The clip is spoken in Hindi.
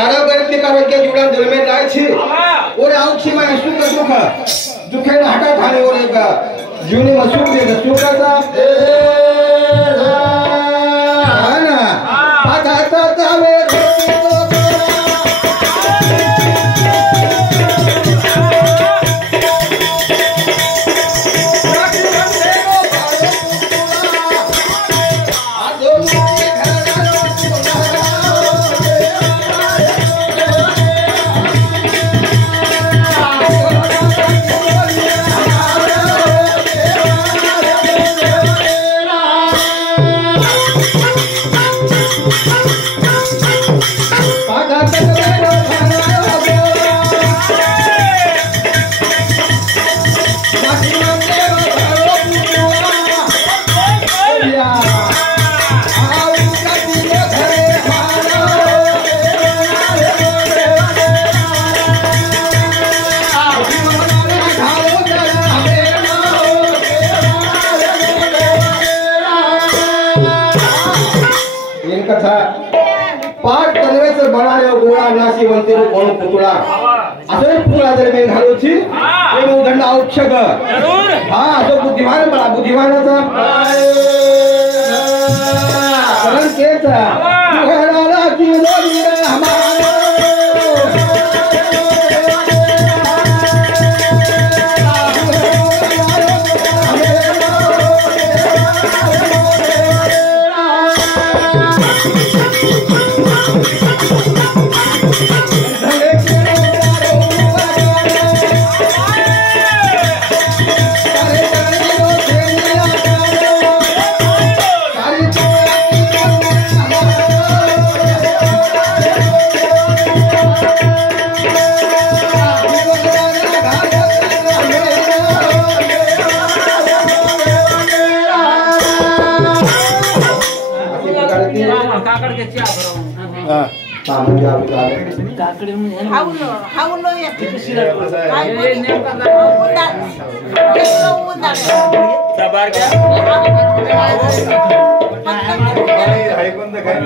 कारागृह के जुड़ा जन्मे जाए छी और आउक्षी में सुख सुख दुखे न हटा थाने और एक जीवनी में सुख दे सुख का है ना आता आता वे पाठ करने से बनाने गोळा नाशी म्हणते कोण पुतळा असं पुतळा जर मी घालू छी ते उदंड औक्षग जरूर हां जो बुद्धिमान बळा बुद्धिमानाचा कारण तेच तुहराला की लोलीला हमारे काकड़ के क्या करो हां सामने क्या बता काकड़ में हाउ नो या सिरा ये नेम का सबार क्या हाय कोण देखाय